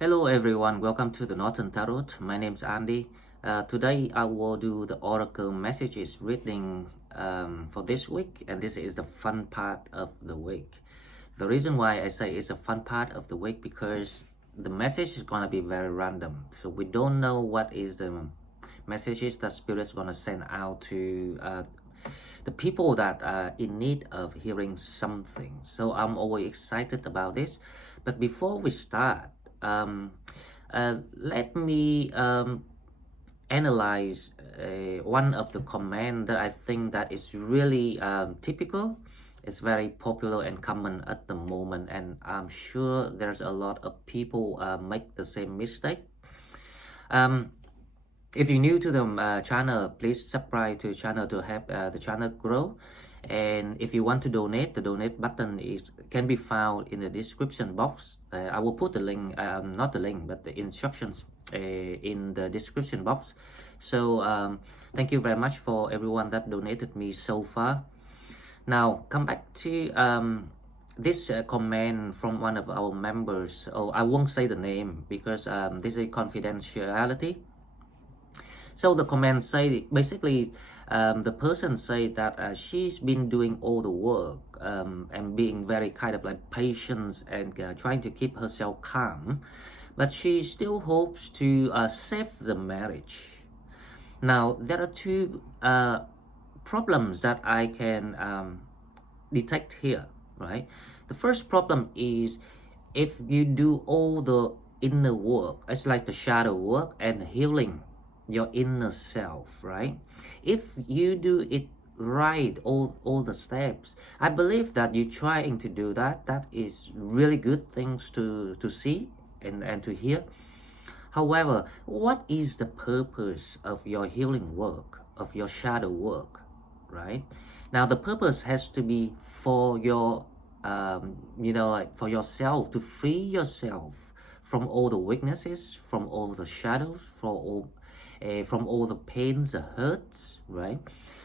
Hello everyone, welcome to the Northern Tarot. My name is Andy. Today I will do the Oracle Messages reading for this week, and this is the fun part of the week. The reason why I say it's a fun part of the week because the message is gonna be very random. So we don't know what is the messages that Spirit's gonna send out to the people that are in need of hearing something. So I'm always excited about this. But before we start, let me analyze one of the comments that I think that is really typical. It's very popular and common at the moment, and I'm sure there's a lot of people make the same mistake. If you're new to the channel, please subscribe to the channel to help the channel grow. And if you want to donate, the donate button can be found in the description box. I will put the link, not the link, but the instructions in the description box. So thank you very much for everyone that donated me so far. Now come back to this comment from one of our members. Oh, I won't say the name because this is confidentiality. So the comments say basically the person say that she's been doing all the work and being very kind of like patient and trying to keep herself calm, but she still hopes to save the marriage. Now there are two problems that I can detect here, right? The first problem is if you do all the inner work, it's like the shadow work and healing your inner self, right? If you do it right, all the steps, I believe that you're trying to do that. That is really good things to see and to hear. However, what is the purpose of your healing work, of your shadow work, right? Now the purpose has to be for your like for yourself, to free yourself from all the weaknesses, from all the shadows, from all the pains, the hurts, right?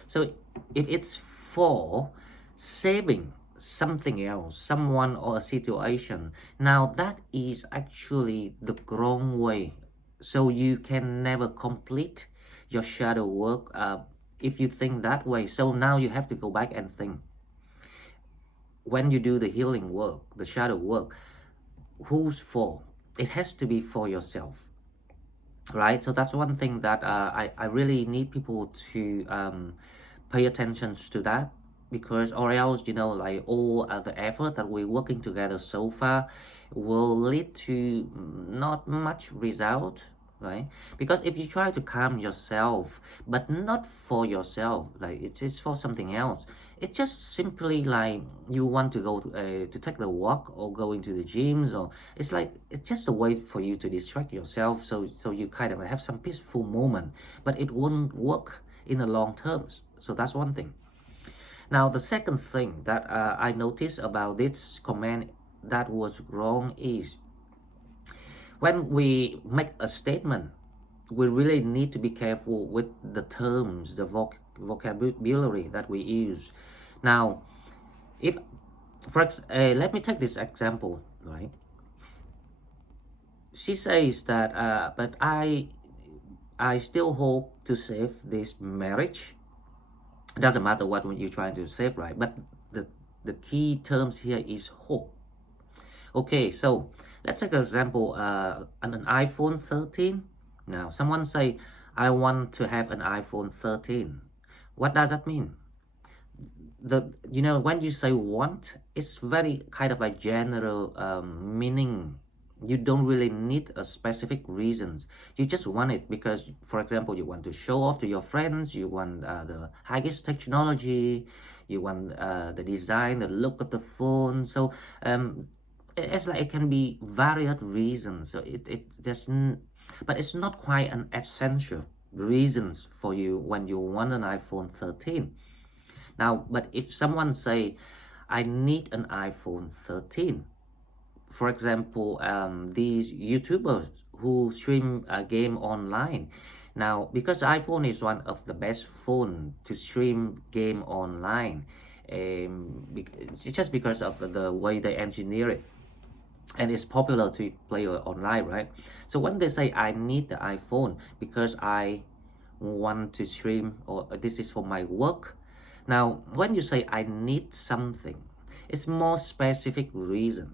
So if it's for saving something else, someone or a situation, now that is actually the wrong way. So you can never complete your shadow work if you think that way. So now you have to go back and think. When you do the healing work, the shadow work, who's for? It has to be for yourself, right? So that's one thing that I really need people to pay attention to that, because or else like all the effort that we're working together so far will lead to not much result, right? Because if you try to calm yourself but not for yourself, like it's just for something else, it's just simply like you want to go to take the walk or go into the gyms, or it's like it's just a way for you to distract yourself, so you kind of have some peaceful moment, but it won't work in the long terms. So that's one thing. Now the second thing that I noticed about this comment that was wrong is when we make a statement, we really need to be careful with the terms, the vocabulary that we use. Now, if let me take this example, right? She says that, but I still hope to save this marriage. It doesn't matter what you're trying to save, right? But the key terms here is hope. Okay, so let's take an example, an iPhone 13. Now, someone say, I want to have an iPhone 13. What does that mean? When you say want, it's very kind of like general meaning. You don't really need a specific reasons. You just want it because, for example, you want to show off to your friends, you want the highest technology, you want the design, the look of the phone. So it's like it can be various reasons. So it doesn't, but it's not quite an essential reasons for you when you want an iPhone 13. Now, but if someone say, I need an iPhone 13, for example, these YouTubers who stream a game online. Now, because iPhone is one of the best phone to stream game online, it's just because of the way they engineer it. and it's popular to play online, right? So when they say I need the iPhone because I want to stream, or this is for my work. Now when you say I need something, it's more specific reason.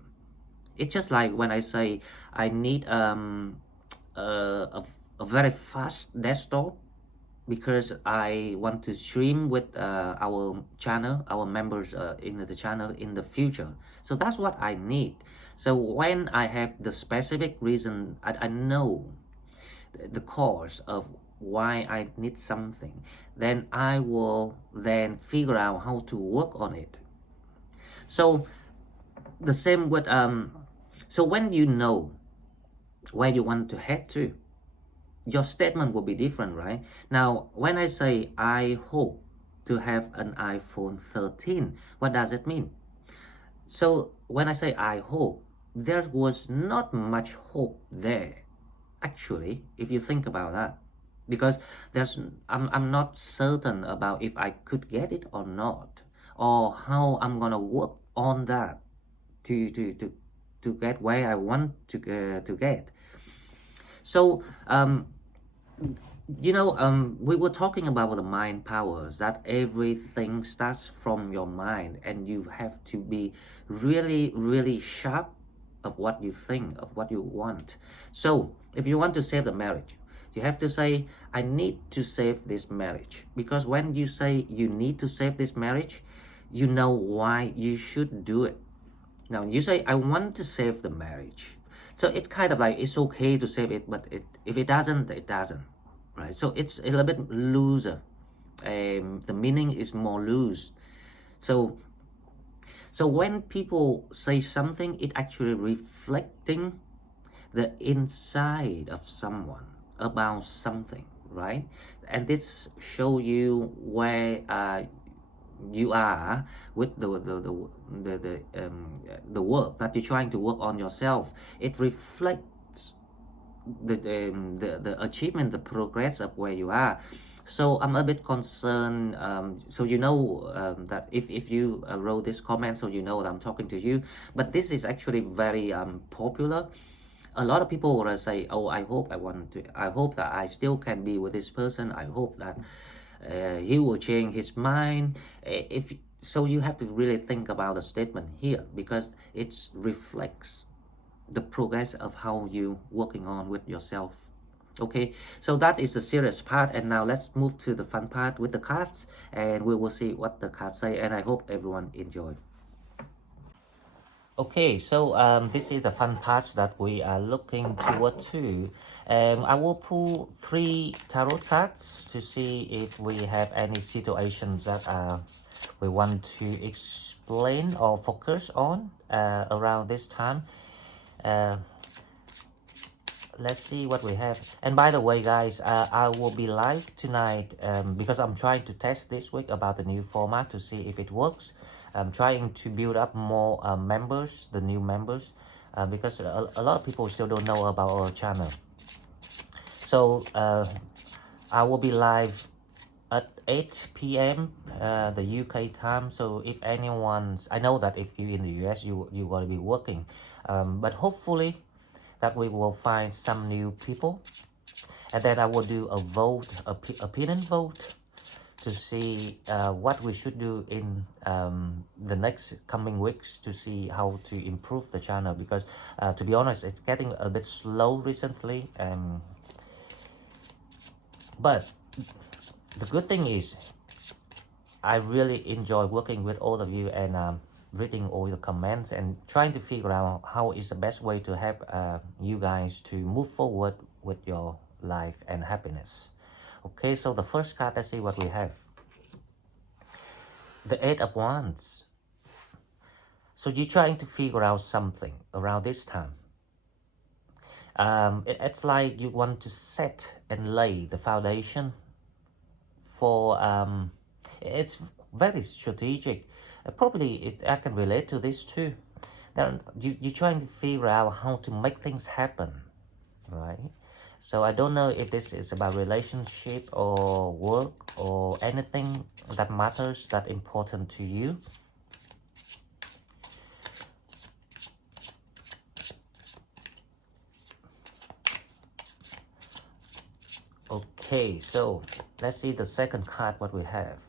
It's just like when I say I need a very fast desktop because I want to stream with our channel, our members in the channel in the future. So that's what I need. So when I have the specific reason, I know the cause of why I need something, then I will then figure out how to work on it. So the same with so when you know where you want to head to, your statement will be different, right? Now, when I say I hope to have an iPhone 13, what does it mean? So when I say I hope, there was not much hope there, actually, if you think about that, because I'm not certain about if I could get it or not, or how I'm gonna work on that to get where I want to get. So we were talking about the mind powers, that everything starts from your mind, and you have to be really, really sharp of what you think, of what you want. So if you want to save the marriage, you have to say, I need to save this marriage. Because when you say you need to save this marriage, you know why you should do it. Now you say, I want to save the marriage. So it's kind of like, it's okay to save it, but if it doesn't, it doesn't, right? So it's a little bit looser. The meaning is more loose. So when people say something, it actually reflecting the inside of someone about something, right? And this show you where you are with the work that you're trying to work on yourself. It reflects the achievement, the progress of where you are. So I'm a bit concerned. So that if you wrote this comment, so you know that I'm talking to you. But this is actually very popular. A lot of people will say, oh, I hope that I still can be with this person. I hope that he will change his mind. So you have to really think about the statement here, because it reflects the progress of how you working on with yourself. Okay, so that is the serious part, and now let's move to the fun part with the cards, and we will see what the cards say, and I hope everyone enjoy. Okay, so this is the fun part that we are looking toward to. I will pull 3 tarot cards to see if we have any situations that we want to explain or focus on around this time. Let's see what we have. And by the way, guys, I will be live tonight because I'm trying to test this week about the new format to see if it works. I'm trying to build up more members, the new members, because a lot of people still don't know about our channel. So I will be live at 8 p.m. The UK time. So if anyone's, I know that if you're in the US, you're going to be working, but hopefully that we will find some new people, and then I will do a vote, opinion vote, to see what we should do in the next coming weeks to see how to improve the channel, because to be honest, it's getting a bit slow recently. But the good thing is I really enjoy working with all of you and reading all the comments and trying to figure out how is the best way to help you guys to move forward with your life and happiness. Okay, so the first card, let's see what we have. The 8 of Wands. So you're trying to figure out something around this time. It's like you want to set and lay the foundation for, it's very strategic. Probably I can relate to this too. Then you're trying to figure out how to make things happen, right? So I don't know if this is about relationship or work or anything that matters, that important to you. Okay, so let's see the second card what we have.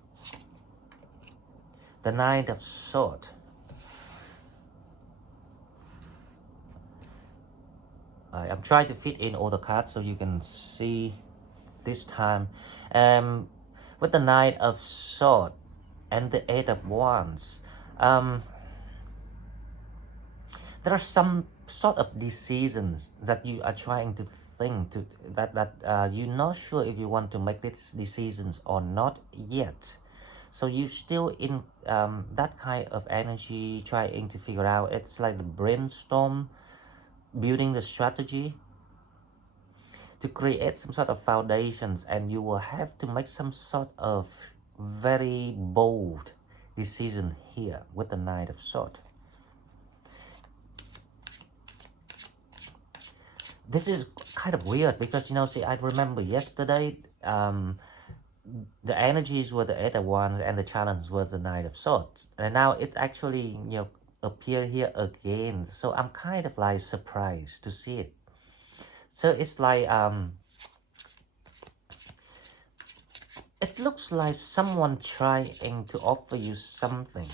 The Knight of Swords. I'm trying to fit in all the cards so you can see this time. With the Knight of Swords and the Eight of Wands, there are some sort of decisions that you are trying to think to that you're not sure if you want to make these decisions or not yet. So you still in that kind of energy, trying to figure out. It's like the brainstorm, building the strategy to create some sort of foundations, and you will have to make some sort of very bold decision here with the Knight of Swords. This is kind of weird because, you know, see, I remember yesterday the energies were the Eight of Wands and the challenge was the Knight of Swords, and now it actually, you know, appear here again. So I'm kind of like surprised to see it. So it's like it looks like someone trying to offer you something.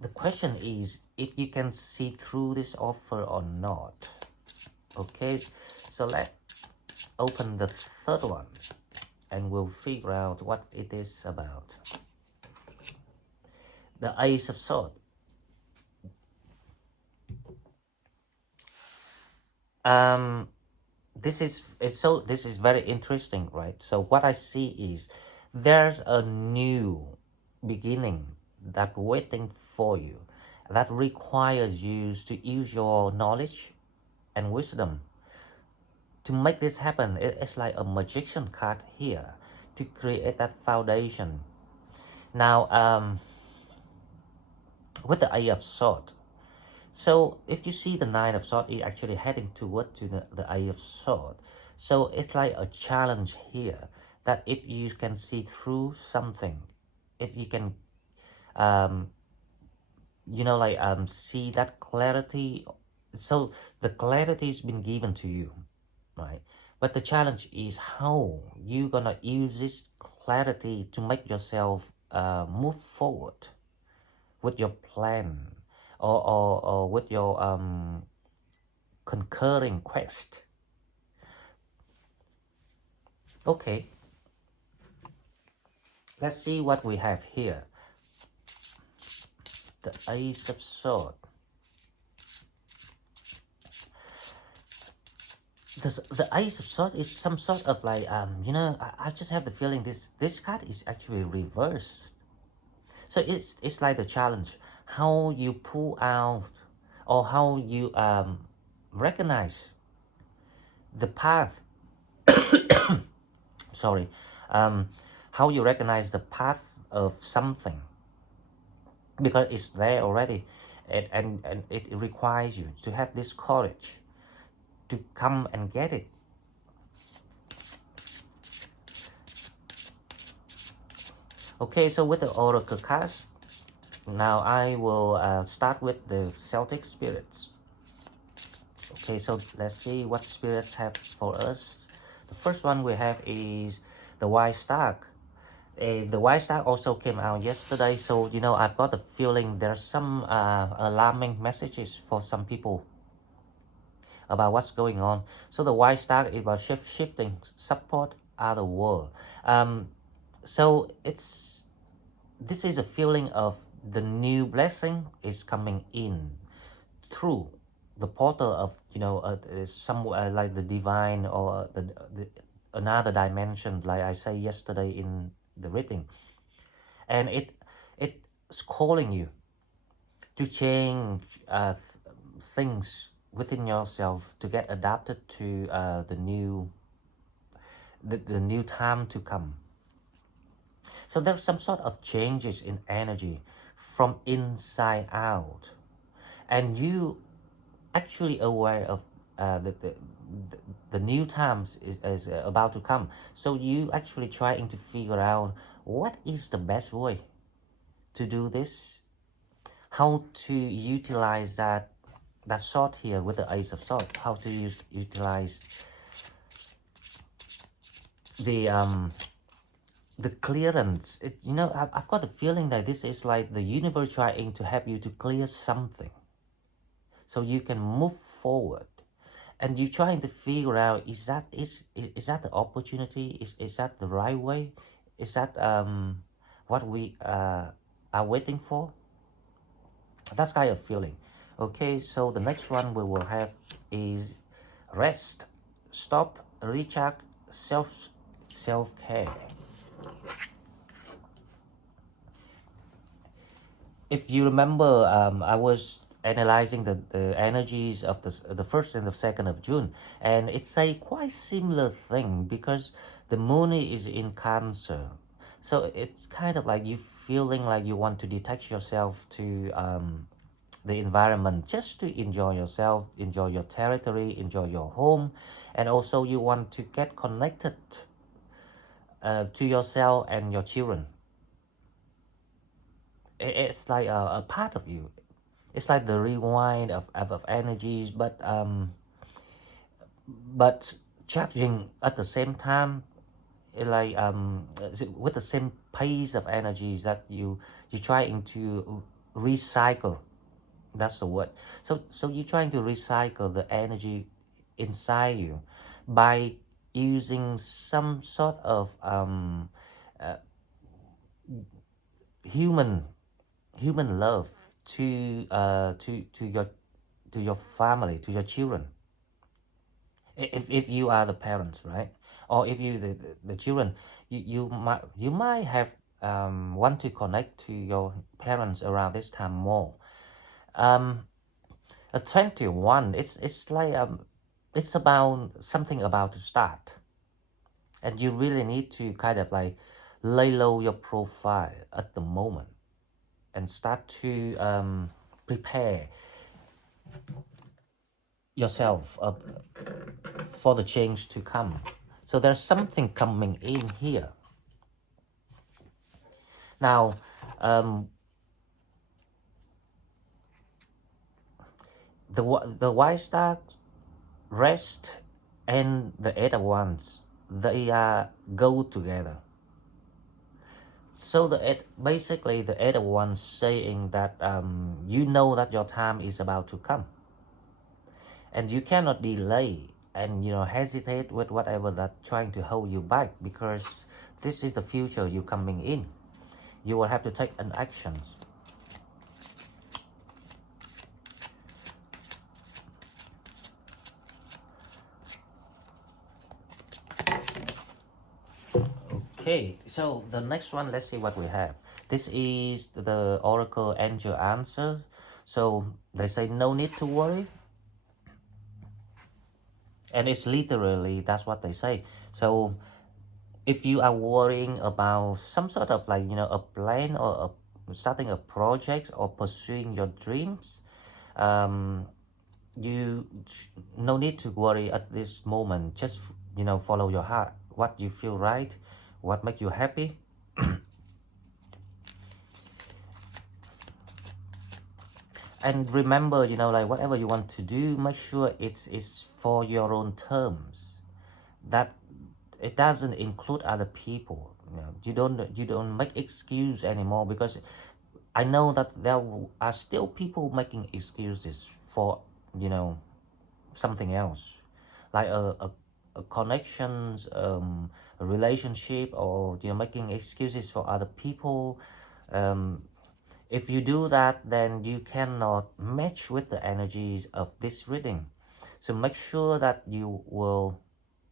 The question is if you can see through this offer or not. Okay, so let's open the third one and we'll figure out what it is about. The Ace of Swords. This is very interesting, right? So what I see is there's a new beginning that waiting for you, that requires you to use your knowledge and wisdom to make this happen. It's like a magician card here to create that foundation. Now, with the Ace of Swords, so if you see the Knight of Swords, it's actually heading toward to the Ace of Swords. So it's like a challenge here that if you can see through something, if you can, you know, like see that clarity. So the clarity has been given to you, right? But the challenge is how you gonna use this clarity to make yourself move forward with your plan or with your concurring quest. Okay, let's see what we have here. The Ace of Swords. The Ace of Swords is some sort of like you know, I just have the feeling this card is actually reversed. So it's like the challenge, how you pull out or how you recognize the path. Sorry, how you recognize the path of something, because it's there already, and it requires you to have this courage to come and get it. Okay, so with the Oracle cards, now I will start with the Celtic spirits. Okay, so let's see what spirits have for us. The first one we have is the White Star. The White Star also came out yesterday, so you know, I've got the feeling there's some alarming messages for some people about what's going on. So the White Star is about shifting support other world. So this is a feeling of the new blessing is coming in through the portal of, you know, somewhere like the divine or the another dimension, like I say yesterday in the reading, and it's calling you to change things within yourself to get adapted to the new time to come. So there's some sort of changes in energy from inside out, and you actually aware of the new times is about to come. So you actually trying to figure out what is the best way to do this, how to utilize that sword here with the Ace of Swords, how to utilize the clearance. You know, I've got the feeling that this is like the universe trying to help you to clear something, so you can move forward. And you're trying to figure out, is that the opportunity? Is that the right way? Is that what we are waiting for? That's kind of feeling. Okay, so the next one we will have is rest, stop, recharge, self-care. If you remember, I was analyzing the energies of the 1st and the 2nd of June, and it's a quite similar thing because the moon is in Cancer. So it's kind of like you feeling like you want to detach yourself to the environment, just to enjoy yourself, enjoy your territory, enjoy your home, and also you want to get connected to yourself and your children. It's like a part of you. It's like the rewind of energies, but charging at the same time, like with the same pace of energies that you're trying to recycle. That's the word. So you're trying to recycle the energy inside you by using some sort of human love to your family, to your children. If you are the parents, right? Or if you the children, you might have want to connect to your parents around this time more. A 21, it's like it's about something about to start, and you really need to kind of like lay low your profile at the moment and start to prepare yourself for the change to come. So there's something coming in here. Now, the White Star, rest, and the Eight of Wands, they go together. So basically the Eight of Wands saying that you know that your time is about to come, and you cannot delay and hesitate with whatever that trying to hold you back, because this is the future you coming in. You will have to take an actions. Okay, so the next one, let's see what we have. This is the Oracle Angel answer. So they say no need to worry, and it's literally that's what they say. So if you are worrying about some sort of like a plan or starting a project or pursuing your dreams, you no need to worry at this moment. Just follow your heart, what you feel right, what makes you happy. And remember, like whatever you want to do, make sure it's for your own terms, that it doesn't include other people. You don't make excuse anymore, because I know that there are still people making excuses for something else, like a connections, a relationship, or making excuses for other people. If you do that, then you cannot match with the energies of this reading. So make sure that you will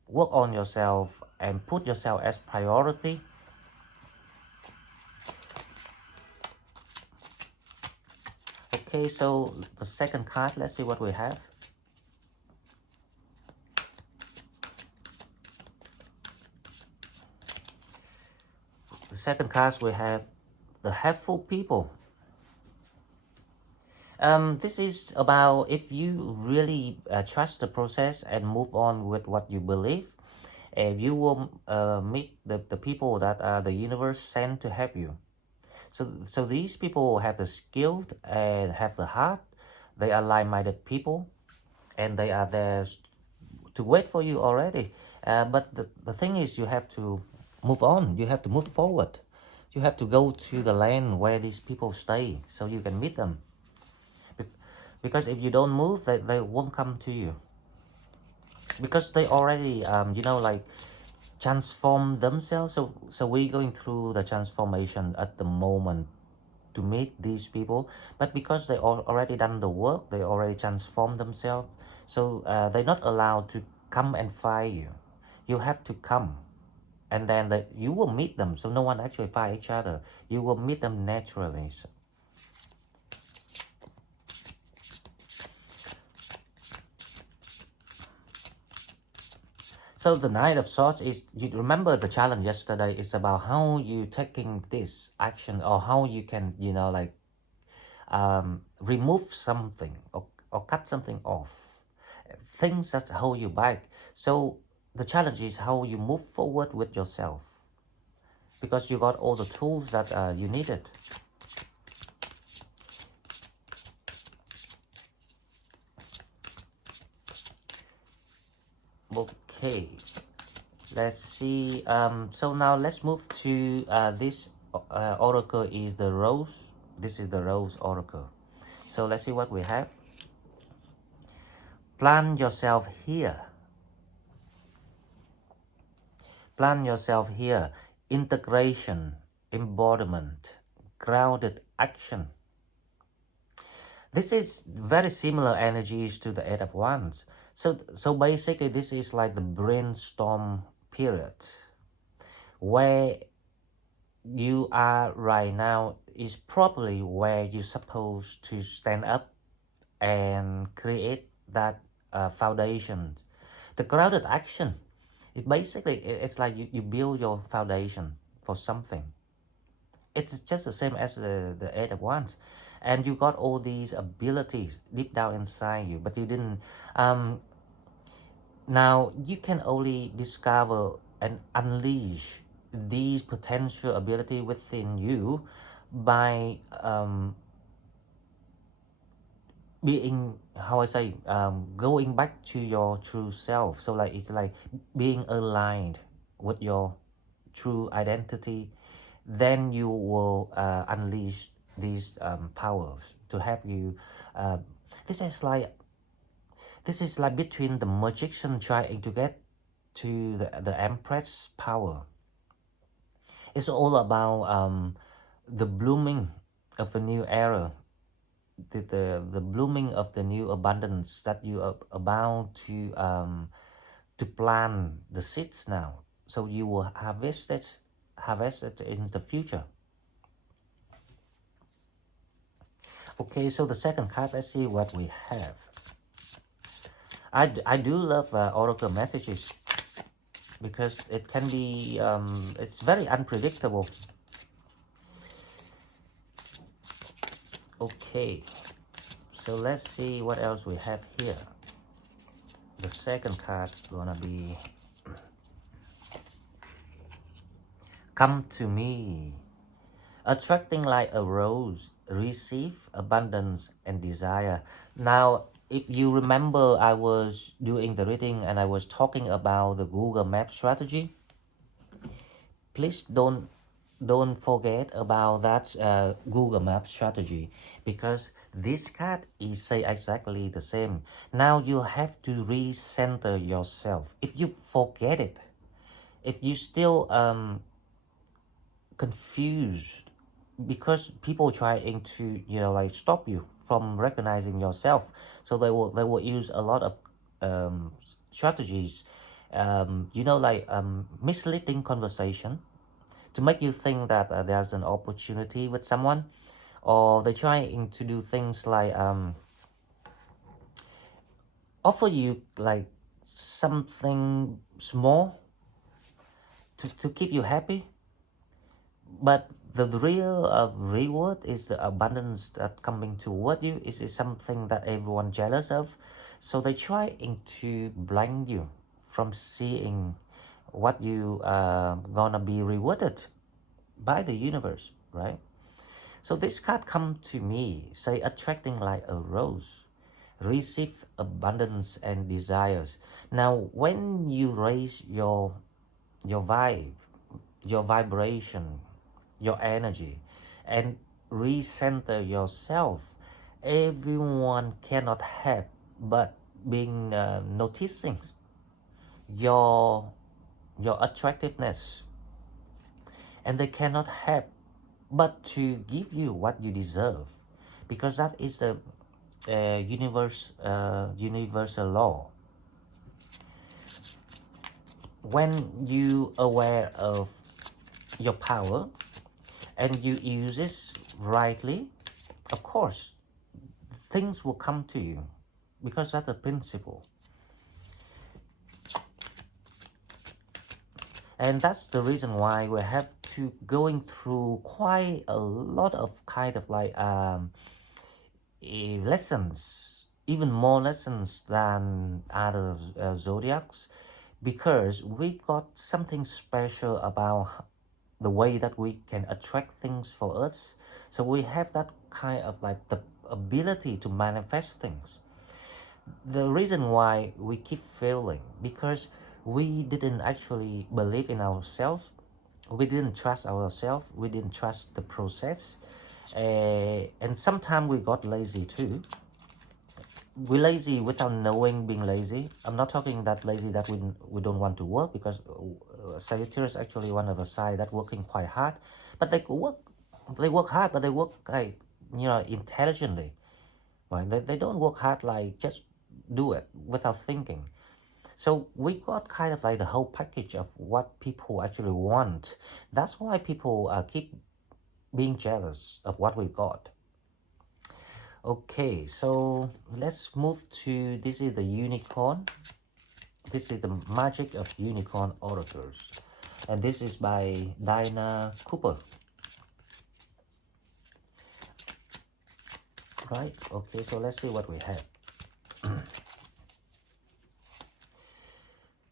work on yourself and put yourself as priority. Okay, so the second card, let's see what we have. The second card we have the helpful people. This is about if you really trust the process and move on with what you believe, you will meet the people that the universe sent to help you. So these people have the skill and have the heart. They are like-minded people, and they are there to wait for you already. But the thing is, you have to move on. You have to move forward. You have to go to the land where these people stay so you can meet them. Because if you don't move, they won't come to you. Because they already, like transform themselves. So we're going through the transformation at the moment to meet these people. But because they already done the work, they already transformed themselves. So they're not allowed to come and fight you. You have to come. And then you will meet them. So no one actually fight each other. You will meet them naturally. So the Knight of Swords is, you remember the challenge yesterday is about how you taking this action, or how you can, remove something, or cut something off. Things that hold you back. So the challenge is how you move forward with yourself. Because you got all the tools that you needed. Okay, let's see. So now let's move to this oracle is the Rose. This is the Rose oracle. So let's see what we have. Plant yourself here. Plant yourself here. Integration, embodiment, grounded action. This is very similar energies to the Eight of Wands. So basically this is like the brainstorm period. Where you are right now is probably where you're supposed to stand up and create that foundation. The grounded action, it's like you build your foundation for something. It's just the same as the Eight of Wands. And you got all these abilities deep down inside you, but you didn't. Now you can only discover and unleash these potential ability within you by being, how I say, going back to your true self. So like it's like being aligned with your true identity. Then you will unleash these powers to help you. This is like between the magician trying to get to the Empress power. It's all about the blooming of a new era, the blooming of the new abundance that you are about to plant the seeds now. So you will harvest it in the future. Okay, so the second card, let's see what we have. I do love oracle messages because it can be, it's very unpredictable. Okay, so let's see what else we have here. The second card gonna be Come to Me. Attracting like a rose, receive abundance and desire. Now, if you remember, I was doing the reading and I was talking about the Google Map strategy. Please don't forget about that Google Map strategy, because this card is say exactly the same. Now you have to recenter yourself. If you forget it, if you still confused, because people trying to like stop you from recognizing yourself, so they will use a lot of strategies, misleading conversation to make you think that there's an opportunity with someone, or they're trying to do things like offer you like something small to keep you happy, but the real reward is the abundance that coming toward you is something that everyone jealous of. So they trying to blind you from seeing what you gonna be rewarded by the universe, right? So this card come to me, say attracting like a rose, receive abundance and desires. Now, when you raise your vibe, your vibration, your energy, and recenter yourself, everyone cannot help but being noticing your attractiveness, and they cannot help but to give you what you deserve, because that is the universal law. When you aware of your power and you use it rightly, of course things will come to you, because that's the principle. And that's the reason why we have to going through quite a lot of kind of like lessons, even more lessons than other zodiacs, because we got something special about the way that we can attract things for us. So we have that kind of like the ability to manifest things. The reason why we keep failing, because we didn't actually believe in ourselves, we didn't trust ourselves, we didn't trust the process, and sometimes we got lazy too. We lazy without knowing being lazy. I'm not talking that lazy that we don't want to work, because Sagittarius is actually one of the signs that working quite hard, but they work hard, but they work like, intelligently, right? They don't work hard like just do it without thinking. So we got kind of like the whole package of what people actually want. That's why people keep being jealous of what we got. Okay, so let's move to, this is the unicorn. This is the magic of unicorn oracles, and this is by Diana Cooper. Right, okay, so let's see what we have.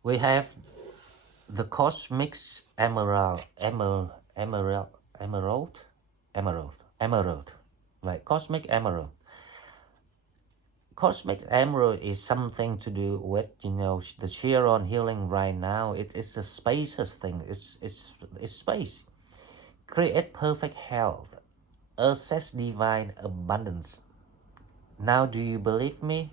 We have the cosmic emerald, right? Cosmic emerald. Cosmic emerald is something to do with, the Chiron healing right now. It's a spacious thing. It's space. Create perfect health. Access divine abundance. Now, do you believe me?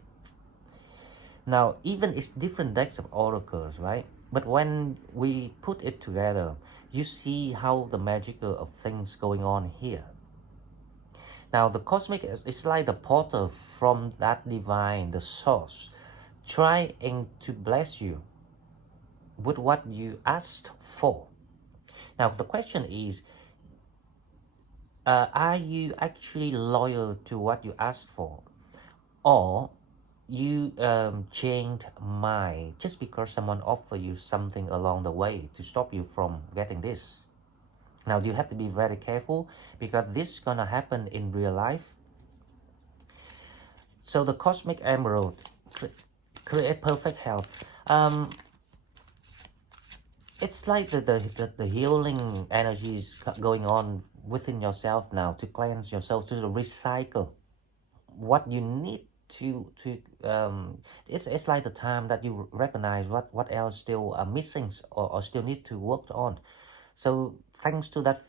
Now, even it's different decks of oracles, right? But when we put it together, you see how the magical of things going on here. Now, the cosmic is like the portal from that divine, the source, trying to bless you with what you asked for. Now, the question is, are you actually loyal to what you asked for? Or you changed mind just because someone offered you something along the way to stop you from getting this? Now you have to be very careful, because this is gonna happen in real life. So the cosmic emerald create perfect health. It's like the healing energies going on within yourself now, to cleanse yourself, to recycle what you need to it's like the time that you recognize what else still missing, or still need to work on. So thanks to that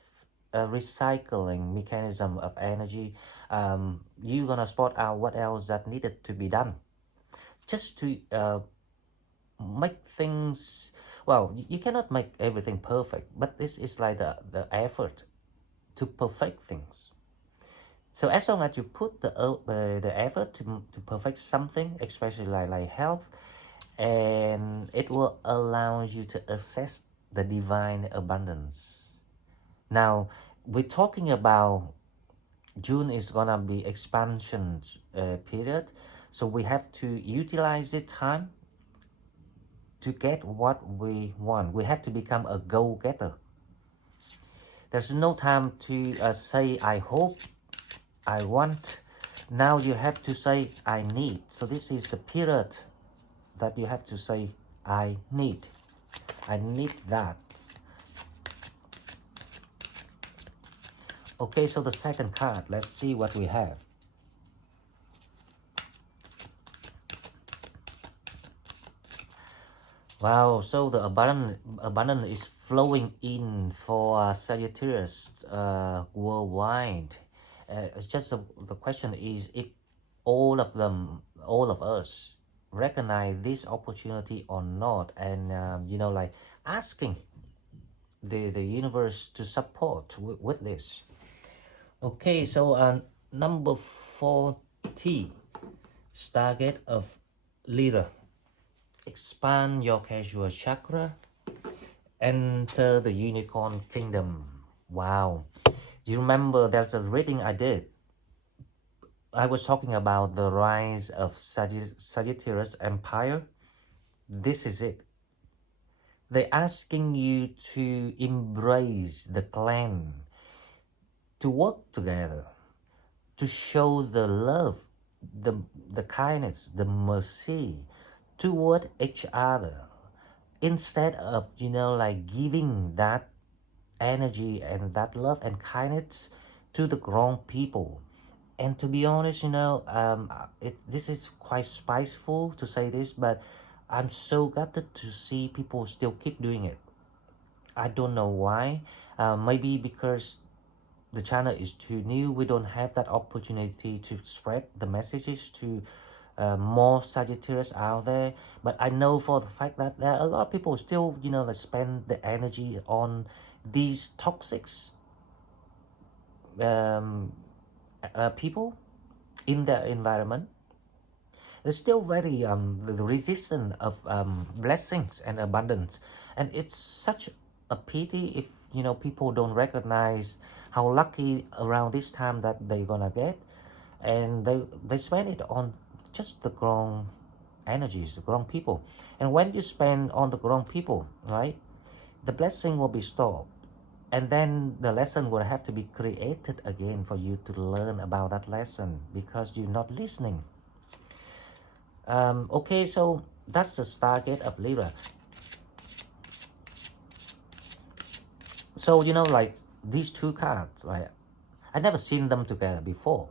recycling mechanism of energy, you're gonna spot out what else that needed to be done, just to make things, well, you cannot make everything perfect, but this is like the effort to perfect things. So as long as you put the effort to perfect something, especially like health, and it will allow you to access the divine abundance. Now, we're talking about June is gonna be expansion period, so we have to utilize this time to get what we want. We have to become a go-getter. There's no time to say I hope, I want. Now you have to say I need. So this is the period that you have to say I need that. Okay, so the second card, let's see what we have. Wow, so the abundance is flowing in for Sagittarius worldwide. It's just the question is if all of them, all of us, recognize this opportunity or not, and like asking the universe to support with this. Okay, so number 40, Stargate of Leader. Expand your casual chakra. Enter the unicorn kingdom. Wow. You remember there's a reading I did. I was talking about the rise of Sagittarius Empire. This is it. They're asking you to embrace the clan, to work together, to show the love, the kindness, the mercy toward each other, instead of like giving that energy and that love and kindness to the wrong people. And to be honest, this is quite spiteful to say this, but I'm so gutted to see people still keep doing it. I don't know why. Maybe because the channel is too new, we don't have that opportunity to spread the messages to more Sagittarius out there. But I know for the fact that there are a lot of people still, that spend the energy on these toxic people in their environment. They're still very resistant of blessings and abundance, and it's such a pity if people don't recognize how lucky around this time that they're gonna get, and they spend it on just the wrong energies, the wrong people. And when you spend on the wrong people, right, the blessing will be stopped, and then the lesson will have to be created again for you to learn about that lesson because you're not listening. Okay, so that's the Stargate of Libra. So like these two cards, right, I never seen them together before,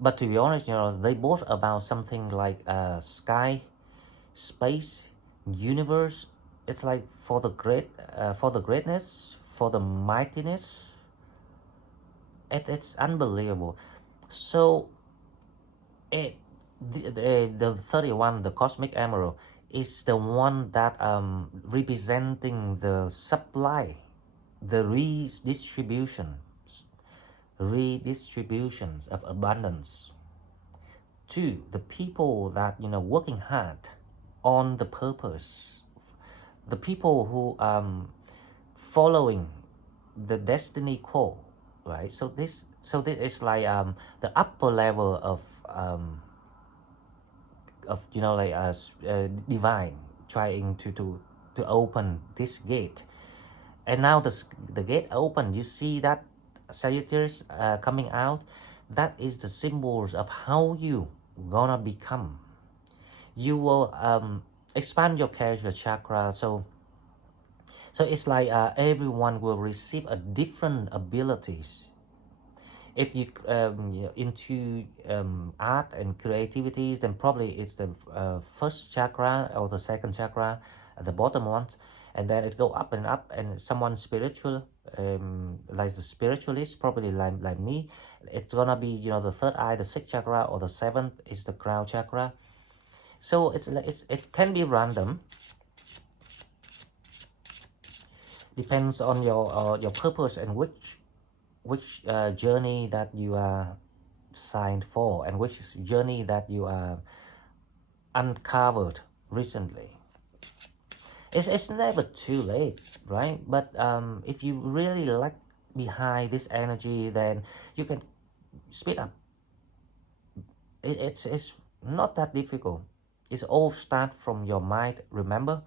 but to be honest, they both about something like sky, space, universe. It's like for the greatness, for the mightiness. It's unbelievable. So the 31, the cosmic emerald, is the one that representing the supply, the redistributions of abundance to the people that working hard on the purpose, the people who following the destiny call, right? So this is like the upper level of divine trying to open this gate. And now the gate open, you see that Sagittarius coming out. That is the symbols of how you gonna become. You will expand your casual chakra. So it's like everyone will receive a different abilities. If you into art and creativity, then probably it's the first chakra or the second chakra, the bottom ones, and then it go up and up. And someone spiritual, like the spiritualist, probably like me, it's gonna be the third eye, the sixth chakra, or the seventh is the crown chakra. So it can be random, depends on your purpose and which journey that you are signed for, and which journey that you are uncovered recently. It's never too late, right? But if you really like behind this energy, then you can speed up. It's not that difficult. It's all start from your mind, remember?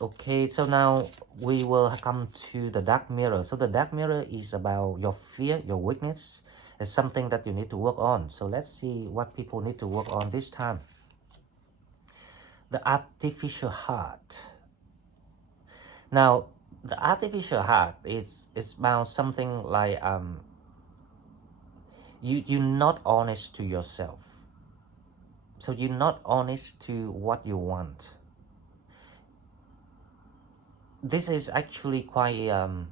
Okay, so now we will come to the dark mirror. So the dark mirror is about your fear, your weakness. It's something that you need to work on. So let's see what people need to work on this time. The artificial heart. Now, the artificial heart is about something like you're not honest to yourself. So you're not honest to what you want. this is actually quite um,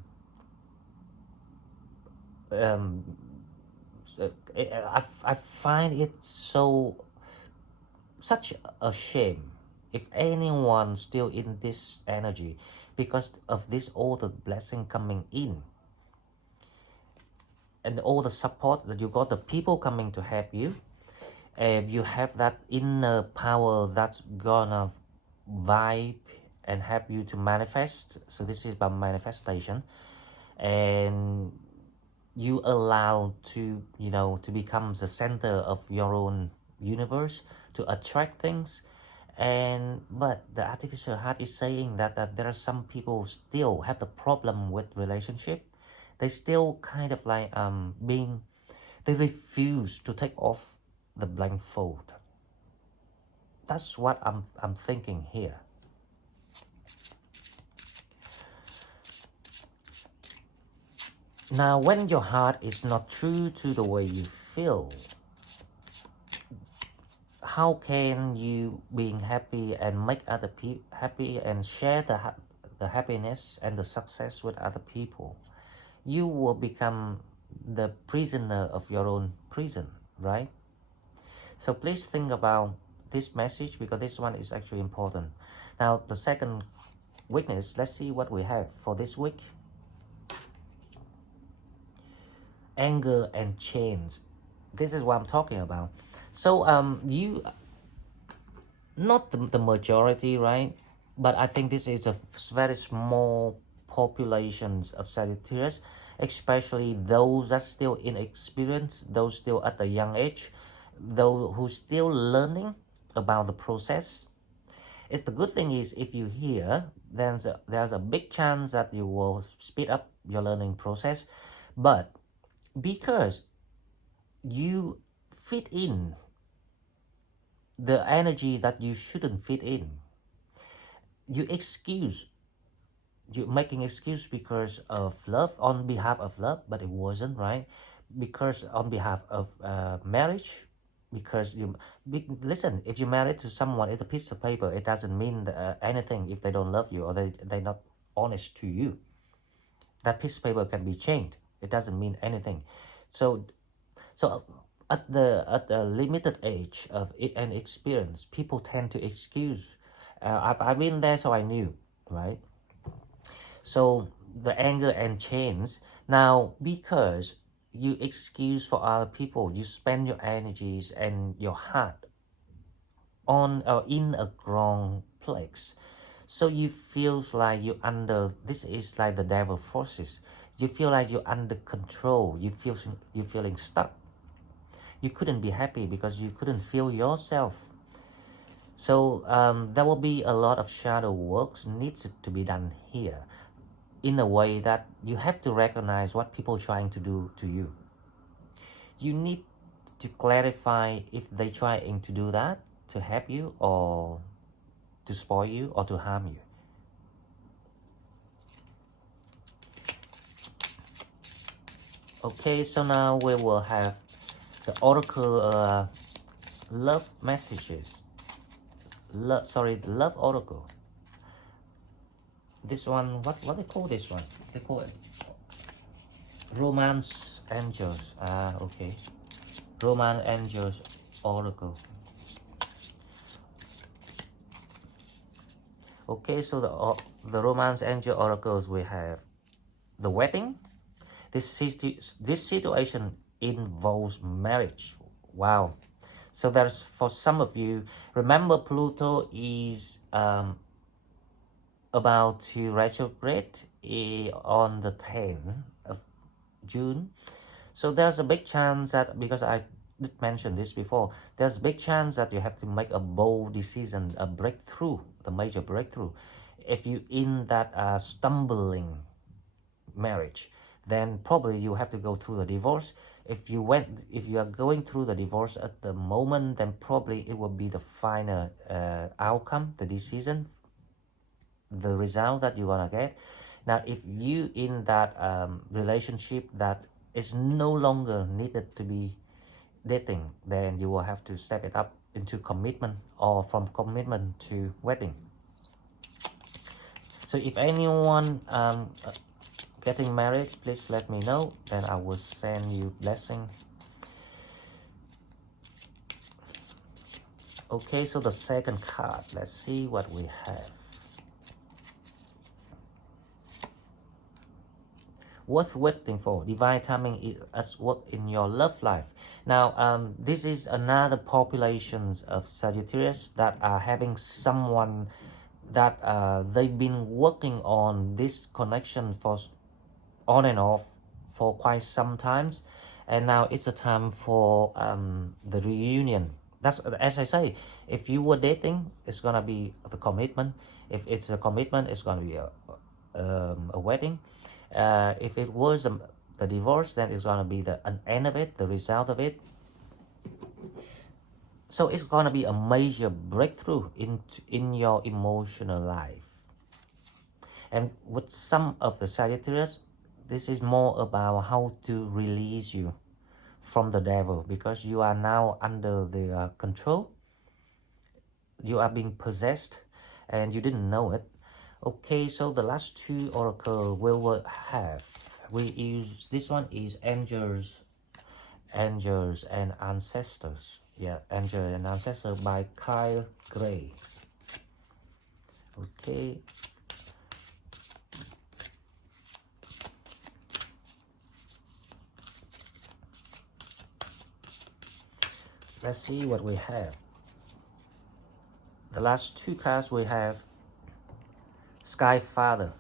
I find it such a shame if anyone still in this energy, because of this all the blessing coming in and all the support that you got, the people coming to help you. If you have that inner power that's gonna vibe and help you to manifest, so this is about manifestation, and you allow to, you know, to become the center of your own universe, to attract things. And but the artificial heart is saying that there are some people still have the problem with relationship. They still kind of like being, they refuse to take off the blindfold. That's what I'm thinking here. Now, when your heart is not true to the way you feel, how can you being happy and make other people happy and share the happiness and the success with other people? You will become the prisoner of your own prison, right? So please think about this message, because this one is actually important. Now, the second weakness, let's see what we have for this week. Anger and chains. This is what I'm talking about. So you, not the majority, right? But I think this is a very small populations of Sagittarius, especially those that still inexperienced, those still at a young age, those who still learning about the process. It's the good thing is, if you hear, there's a big chance that you will speed up your learning process. But because you fit in the energy that you shouldn't fit in, you making excuse because of love, on behalf of love, but it wasn't, right? Because on behalf of marriage, because listen, if you're married to someone, it's a piece of paper. It doesn't mean anything if they don't love you or they're not honest to you. That piece of paper can be changed. It doesn't mean anything. So at the limited age of it and experience, people tend to excuse. I've been there, so I knew, right? So the anger and chains. Now, because you excuse for other people, you spend your energies and your heart on or in a wrong place. So you feel like you're under, this is like the devil forces. You feel like you're under control. You're feeling stuck. You couldn't be happy because you couldn't feel yourself. So there will be a lot of shadow work needs to be done here, in a way that you have to recognize what people are trying to do to you. You need to clarify if they're trying to do that to help you or to spoil you or to harm you. Okay, so now we will have the oracle love messages. The love oracle. This one, what they call this one? They call it romance angels. Okay, romance angels oracle. Okay, so the romance angel oracles, we have the wedding. This situation involves marriage. Wow. So there's, for some of you, remember Pluto is about to retrograde on the 10th of June. So there's a big chance that, because I did mention this before, there's a big chance that you have to make a bold decision, a breakthrough, the major breakthrough. If you in that stumbling marriage, then probably you have to go through the divorce. If you are going through the divorce at the moment, then probably it will be the final outcome, the decision, the result that you're gonna get. Now, if you in that relationship that is no longer needed to be dating, then you will have to step it up into commitment, or from commitment to wedding. So if anyone getting married, please let me know, then I will send you blessing. Okay, so the second card, let's see what we have. Worth waiting for, divine timing is at work in your love life. Now, this is another populations of Sagittarius that are having someone that they've been working on this connection for on and off for quite some times, and now it's a time for the reunion. That's, as I say, if you were dating, it's gonna be the commitment. If it's a commitment, it's gonna be a wedding. If it was the divorce, then it's gonna be the an end of it, the result of it. So it's gonna be a major breakthrough in your emotional life. And with some of the Sagittarius, this is more about how to release you from the devil, because you are now under the control. You are being possessed and you didn't know it. Okay, so the last two oracle we will have. We use, this one is angels and ancestors. Yeah, angels and ancestors by Kyle Gray. Okay. Let's see what we have. The last two cards we have Sky Father,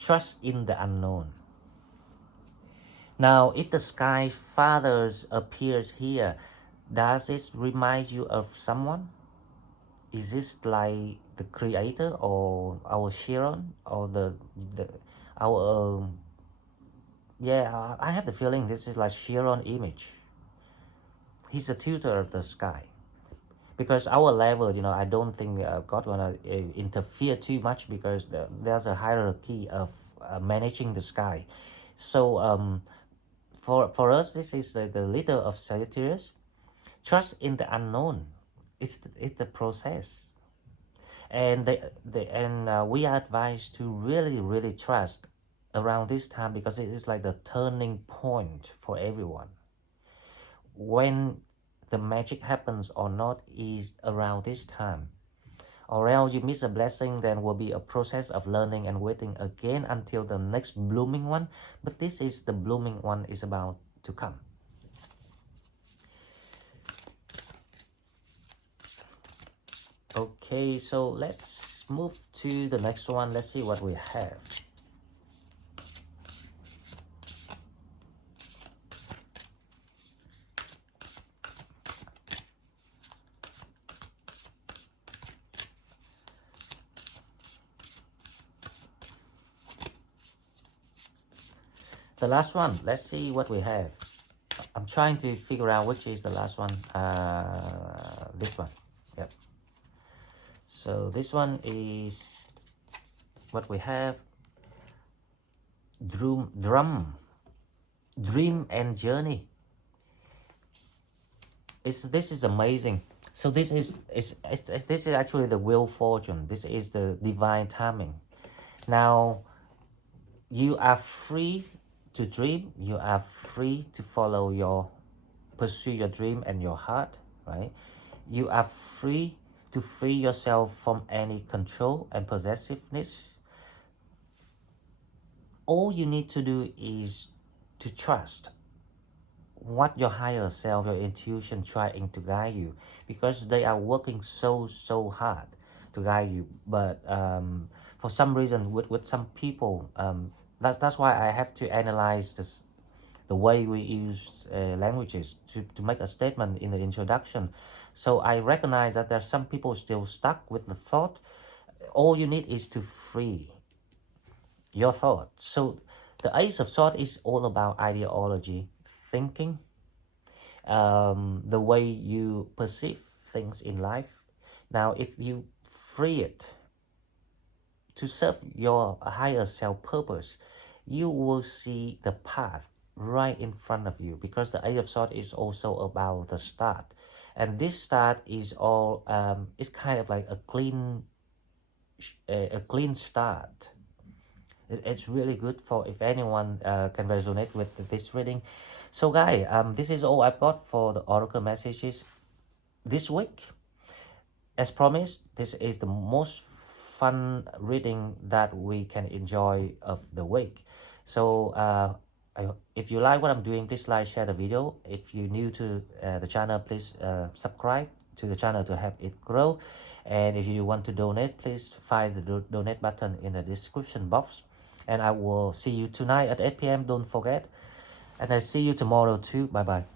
trust in the unknown. Now, if the Sky Fathers appears here, does this remind you of someone? Is this like the creator or our Chiron or our yeah, I have the feeling this is like Chiron image. He's a tutor of the sky. Because our level, you know, I don't think God gonna interfere too much, because there's a hierarchy of managing the sky. So for us, this is the leader of Sagittarius. Trust in the unknown. It's the process, and we are advised to really trust around this time, because it is like the turning point for everyone. When the magic happens or not is around this time, or else you miss a blessing, then will be a process of learning and waiting again until the next blooming one. But this is the blooming one is about to come. Okay, so let's move to the next one. Let's see what we have. The last one, let's see what we have. I'm trying to figure out which is the last one. This one. Yep. So this one is what we have. Dream and journey. This is amazing. So this is actually the wheel fortune. This is the divine timing. Now you are free to dream. You are free to pursue your dream and your heart, right? You are free to free yourself from any control and possessiveness. All you need to do is to trust what your higher self, your intuition trying to guide you, because they are working so hard to guide you. But for some reason, with some people, that's why I have to analyze this, the way we use languages to make a statement in the introduction. So I recognize that there are some people still stuck with the thought. All you need is to free your thought. So the Ace of Swords is all about ideology, thinking, the way you perceive things in life. Now, if you free it to serve your higher self purpose, you will see the path right in front of you, because the Ace of Swords is also about the start. And this start is all, it's kind of like a clean start. It's really good for if anyone can resonate with this reading. So guys, this is all I've got for the oracle messages this week. As promised, this is the most fun reading that we can enjoy of the week. So if you like what I'm doing, please like, share the video. If you're new to the channel, please subscribe to the channel to help it grow. And if you want to donate, please find the donate button in the description box. And I will see you tonight at 8 p.m. Don't forget. And I see you tomorrow too. Bye bye.